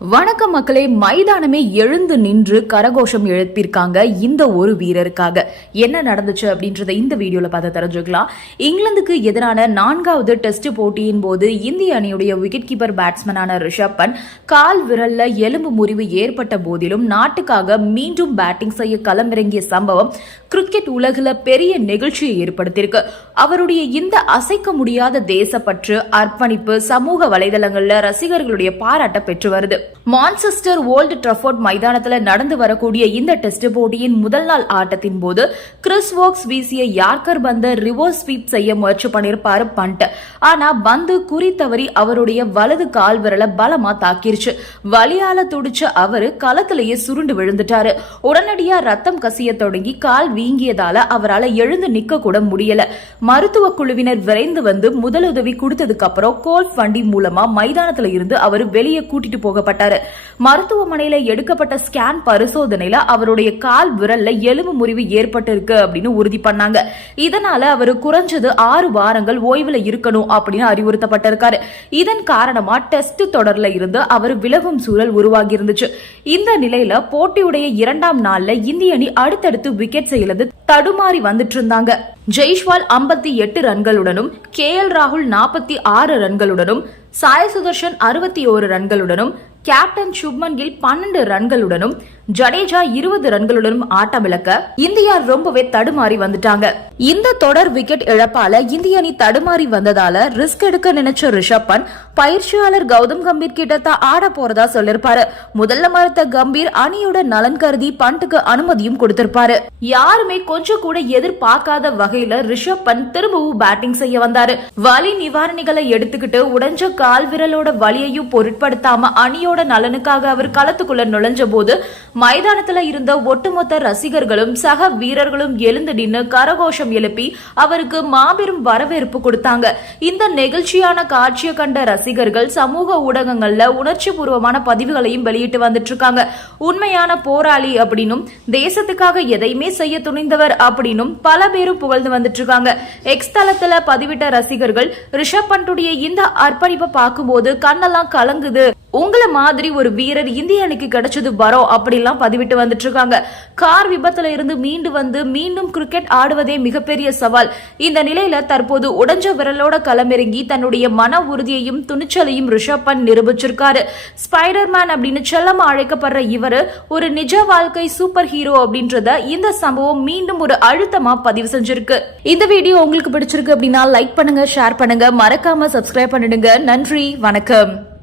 வணக்கம் மக்களே மைதானமே எழுந்து நின்று கரகோஷம் எழுப்பியிருக்காங்க இந்த ஒரு வீரருக்காக. என்ன நடந்துச்சு அப்படின்றத இந்த வீடியோல பார்த்து தெரிஞ்சுக்கலாம். இங்கிலாந்துக்கு எதிரான நான்காவது டெஸ்ட் போட்டியின் போது இந்திய அணியுடைய விக்கெட் கீப்பர் பேட்ஸ்மேனான ரிஷப் பண்ட் கால் விரல்ல எலும்பு முறிவு ஏற்பட்ட போதிலும் நாட்டுக்காக மீண்டும் பேட்டிங் செய்ய களமிறங்கிய சம்பவம் கிரிக்கெட் உலகில் பெரிய நெகிழ்ச்சியை ஏற்படுத்தியிருக்கு. அவருடைய இந்த அசைக்க முடியாத தேசப்பற்று அர்ப்பணிப்பு சமூக வலைதளங்களில் ரசிகர்களுடைய பாராட்ட பெற்று வருது. மான்செஸ்டர் ஓல்டு ட்ரஃபோர்ட் மைதானத்துல நடந்து வரக்கூடிய இந்த டெஸ்ட் போட்டியின் முதல் நாள் ஆட்டத்தின் போது கிறிஸ் வோக்ஸ் வீசிய யார்கர் பந்த ரிவர்ஸ் ஸ்வீப் செய்ய முயற்சி பண்ணியிருப்பாரு பண்ட். ஆனா பந்து குறி தவறி அவருடைய வலது கால் விரல பலமா தாக்கிருச்சு. வலியால துடிச்ச அவரு களத்திலேயே சுருண்டு விழுந்துட்டாரு. உடனடியா ரத்தம் கசிய தொடங்கி கால் வீங்கியதால அவரால் எழுந்து நிக்க கூட முடியல. மருத்துவ குழுவினர் விரைந்து வந்து முதலுதவி கொடுத்ததுக்கு அப்புறம் கோல்ஃப் வண்டி மூலமா மைதானத்துல இருந்து அவர் வெளியே கூட்டிட்டு போகப்பட்ட மருத்துவமனையில எடுக்கப்பட்ட ஸ்கேன் பரிசோதனையில அவருடைய கால் விரல்ல எலும்பு முறிவு ஏற்பட்டிருக்கு அப்படின்னு உறுதி பண்ணாங்க. இதனால அவர் குறைஞ்சது ஆறு வாரங்கள் ஓய்வுல இருக்கணும் அப்படின்னு அறிவுறுத்தப்பட்டிருக்காரு. இதன் காரணமா டெஸ்ட் தொடர்ல இருந்து அவர் விலகும் சூழல் உருவாகி இருந்துச்சு இந்த நிலையில போட்டியுடைய இரண்டாம் நாள்ல இந்திய அணி அடுத்தடுத்து விக்கெட் செயலது தடுமாறி வந்துட்டு இருந்தாங்க ஜெய்ஷ்வால் ஐம்பத்தி எட்டு ரன்களுடனும் கே எல் ராகுல் நாற்பத்தி ஆறு ரன்களுடனும் சாய் சுதர்ஷன் அறுபத்தி ஓரு ரன்களுடனும் கேப்டன் சுப்மன் கில் பன்னெண்டு ரன்களுடனும் ஜடேஜா இருபது ரன்களுடனும் ஆட்டமிழக்க இந்தியா ரொம்பவே தடுமாறி வந்துட்டாங்க. இந்த தொடர் விக்கெட் இழப்பால இந்திய அணி தடுமாறி வந்ததால ரிஸ்க் எடுக்க நினைச்ச ரிஷப் பண்ட் பயிற்சியாளர் கௌதம் கம்பீர் கிட்ட தான் ஆட போறதா சொல்லிருப்பாரு. முதல்ல மறுத்த கம்பீர் அணியோட நலன் கருதி பண்ட்டுக்கு அனுமதியும் கொடுத்திருப்பாரு. யாருமே கொஞ்சம் கூட எதிர்பார்க்காத வகையில ரிஷப் பண்ட் திரும்பவும் பேட்டிங் செய்ய வந்தாரு. வலி நிவாரணிகளை எடுத்துக்கிட்டு உடஞ்ச கால் விரலோட வலியையும் பொருட்படுத்தாம அணியோட நலனுக்காக அவர் களத்துக்குள்ள நுழைஞ்ச போது மைதானத்துல இருந்த ஒட்டுமொத்த ரசிகர்களும் சக வீரர்களும் எழுந்து நின்று கரகோஷம் எழுப்பி அவருக்கு மாபெரும் வரவேற்பு கொடுத்தாங்க. இந்த நெகிழ்ச்சியான காட்சியை கண்ட ரசிகர்கள் சமூக ஊடகங்கள்ல உணர்ச்சி பூர்வமான பதிவுகளையும் வெளியிட்டு வந்துட்டு இருக்காங்க உண்மையான போராளி அப்படின்னும் தேசத்துக்காக எதையுமே செய்ய துணிந்தவர் அப்படின்னும் பல பேரும் புகழ்ந்து வந்துட்டு இருக்காங்க எக்ஸ் தளத்துல பதிவிட்ட ரசிகர்கள் ரிஷப் பண்டுடைய இந்த அர்ப்பணிப்பை பார்க்கும்போது கண்ணெல்லாம் கலங்குது. உங்களை மாதிரி ஒரு வீரர் இந்திய அணிக்கு கிடைச்சது வரோ அப்படிலாம் பதிவிட்டு வந்துட்டு இருக்காங்க. கார் விபத்துல இருந்து மீண்டு வந்து மீண்டும் கிரிக்கெட் ஆடுவதே மிகப்பெரிய சவால். இந்த நிலையில தற்போது உடஞ்ச விரலோட களமிறங்கி தன்னுடைய மன உறுதியையும் துணிச்சலையும் ரிஷப் பண்ட் நிரூபிச்சிருக்காரு. ஸ்பைடர் மேன் அப்படின்னு செல்லமா அழைக்கப்படுற இவரு ஒரு நிஜ வாழ்க்கை சூப்பர் ஹீரோ அப்படின்றத இந்த சம்பவம் மீண்டும் ஒரு அழுத்தமா பதிவு செஞ்சிருக்கு. இந்த வீடியோ உங்களுக்கு பிடிச்சிருக்கு அப்படின்னா லைக் பண்ணுங்க ஷேர் பண்ணுங்க. மறக்காம சப்ஸ்கிரைப் பண்ணிடுங்க. நன்றி வணக்கம்.